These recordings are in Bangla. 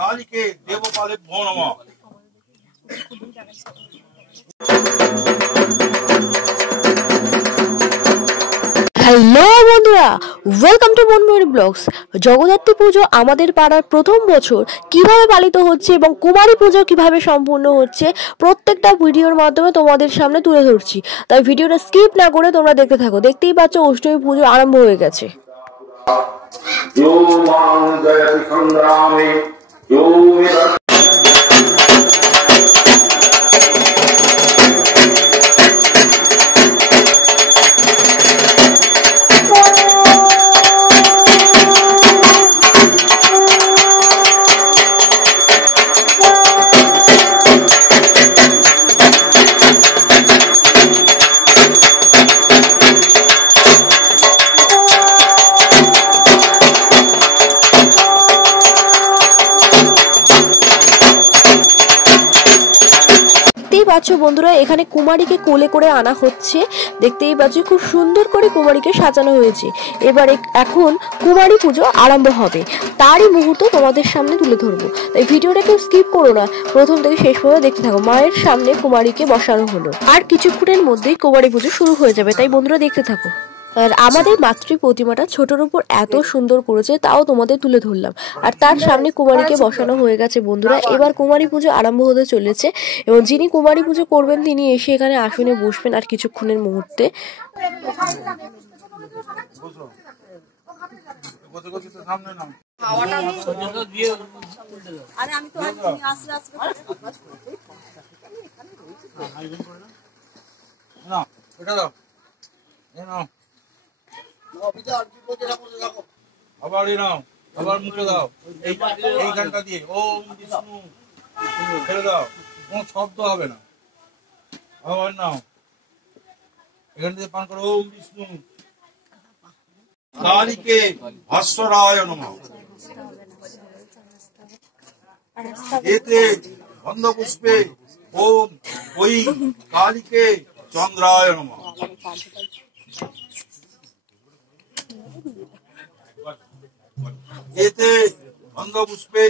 কালিকে দেবপালেভ্যো নমঃ। হ্যালো বন্ধুরা, ওয়েলকাম টু মনময়ূরী ব্লগস। জগদ্ধাত্রী পুজো আমাদের পাড়ার প্রথম বছর কিভাবে পালিত হচ্ছে এবং কুমারী পুজো কিভাবে সম্পূর্ণ হচ্ছে প্রত্যেকটা ভিডিওর মাধ্যমে তোমাদের সামনে তুলে ধরছি, তাই ভিডিওটা স্কিপ না করে তোমরা দেখতে থাকো। দেখতেই পাচ্ছ অষ্টমী পুজো আরম্ভ হয়ে গেছে। দেখতেই পাচ্ছ বন্ধুরা, এখানে কুমারীকে কোলে করে আনা হচ্ছে। দেখতেই পাচ্ছ খুব সুন্দর করে কুমারীকে সাজানো হয়েছে। এবারে এখন কুমারী পুজো আরম্ভ হবে, তারই মুহূর্ত তোমাদের সামনে তুলে ধরবো, তাই ভিডিওটা কেউ স্কিপ করো না, প্রথম থেকে শেষ পর্যন্ত দেখতে থাকো। মায়ের সামনে কুমারীকে বসানো হলো, আর কিছুক্ষণের মধ্যেই কুমারী পুজো শুরু হয়ে যাবে, তাই বন্ধুরা দেখতে থাকো। আর আমাদের মাতৃ প্রতিমাটা ছোটর উপর এত সুন্দর করেছে, তাও তোমাদের তুলে ধরলাম। আর তার সামনে কুমারীকে বসানো হয়ে গেছে বন্ধুরা। এবার কুমারী পুজো আরম্ভ হতে চলেছে এবং যিনি কুমারী পুজো করবেন তিনি এসে এখানে আসনে বসবেন আর কিছুক্ষণের মুহূর্তে। আবার নাও, আবার মুখে দাও, এই গানটা দিয়ে ওম বিষ্ণু ছেড়ে দাও, কোনো শব্দ হবে না। আবার নাও, এখান থেকে পান করো ওম বিষ্ণু। কালিকে ভাস্বরায় নমঃ। এতে গন্ধপুষ্পে ওম ওই কালিকে চন্দ্রায় নমঃ। এতে গন্ধপুষ্পে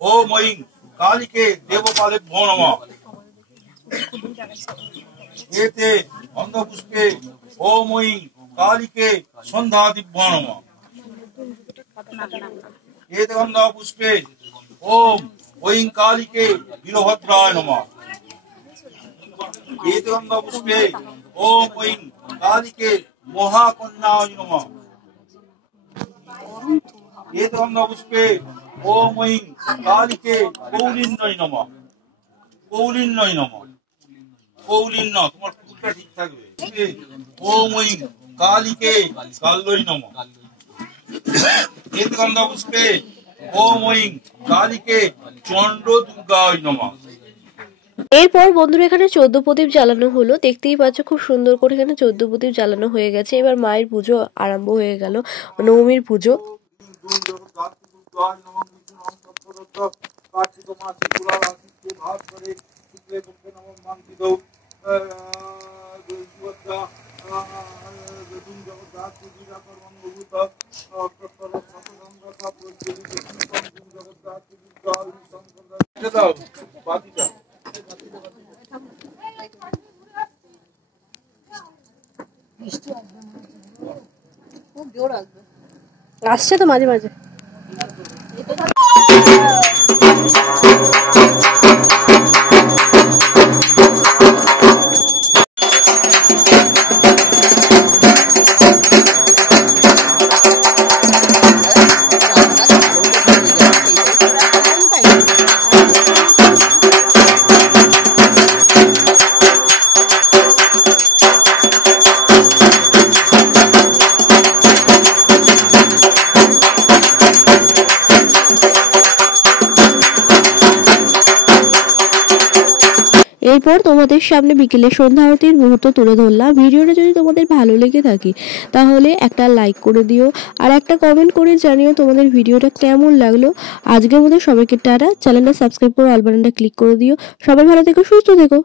ওম ঐং কালিকে দেবপালেভ্যো নমঃ। এতে গন্ধপুষ্পে ওম ঐং কালিকে সন্ধ্যাদিভ্যো নমঃ। এতে গন্ধপুষ্পে ওম ঐং কালিকে বীরভদ্রায় নমঃ। এতে গন্ধপুষ্পে ওম ঐং কালিকে মহাকন্যায় নমঃ। এতে গন্ধপুষ্পে ওম ঐং কালিকে কৌলিন্যয় নমঃ। কৌলিন্যয় নমঃ। কৌলিন্য, তোমার ফুলটা ঠিক থাকবে। ওম ঐং কালিকে কাল্যই নমঃ। এতে গন্ধপুষ্পে ওম ঐং কালিকে চণ্ড দুর্গায় নমঃ। এরপর বন্ধুরা এখানে 14 প্রদীপ জ্বালানো হলো। দেখতেই পাচ্ছ খুব সুন্দর করে এখানে 14 প্রদীপ জ্বালানো হয়ে গেছে। এবার মায়ের পুজো আরম্ভ হয়ে গেল, নবমীর পুজো। আসছে তো মাঝে মাঝে। এরপর তোমাদের সামনে বিকেলে সন্ধ্যা আরতির মুহূর্ত তুলে ধরলাম। ভিডিওটা যদি তোমাদের ভালো লেগে থাকে তাহলে একটা লাইক করে দিও আর একটা কমেন্ট করে জানিও তোমাদের ভিডিওটা কেমন লাগলো। আজকের মতো সবাইকে টাটা, চ্যানেলটা সাবস্ক্রাইব করে অল বাটনটা ক্লিক করে দিও। সবাই ভালো থেকো, সুস্থ থেকো।